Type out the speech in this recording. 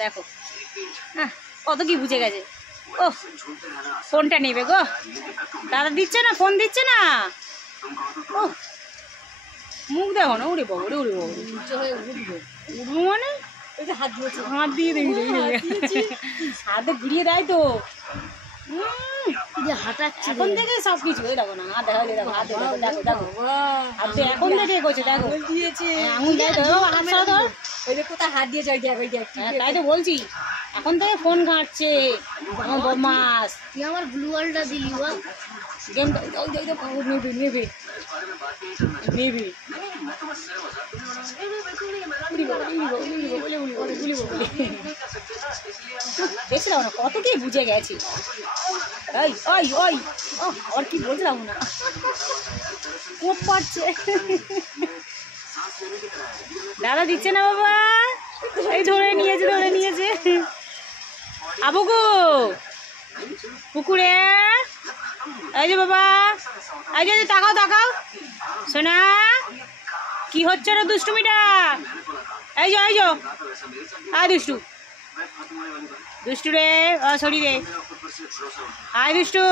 দেখো কত কি বুঝে গেছে। ও ফোনটা নেবে গো, দাদা দিচ্ছে না, ফোন দিচ্ছে না। ও মুখ দেখো না, উড়ে বাবু উড়ে বাবু উড়বো মানে হাত দিয়েছে, হাত দিয়ে দেখি হাতে ঘুরিয়ে দেয় তো। হাঁটাচ্ছে এখন থেকে সব কিছু দেখো না, হাত দেখা দেখো, হাত দেখো দেখো দেখো হাত এখন থেকে করছে, দেখো দিয়েছে আঙুল দেখো, হাত ছাড়া ধর, ওই যে কোথায় হাত দিয়েছে, ওই দেখ ওই দেখ। তাই তো বলছি এখন থেকে ফোন ঘাঁটছে আমার বদমাস। তুই আমার ব্লু ওয়ালটা দিলি বল, গেম নেবে নেবে নেবে দেখছিলাম না কত কি বুঝে গেছি। ওই ওই ওই আর কি বলছিলাম না, কোপ পাচ্ছে। দাদা দিচ্ছে না বাবা, এই ধরে নিয়েছে ধরে নিয়েছে। আবু গো পুকুরে, এই যে বাবা, এই যে তাকাও তাকাও সোনা, কি হচ্ছে রে দুষ্টুমিটা? এই যে আয় দুষ্টু, দুষ্টু রে, সরি রে, আয় দুষ্টু।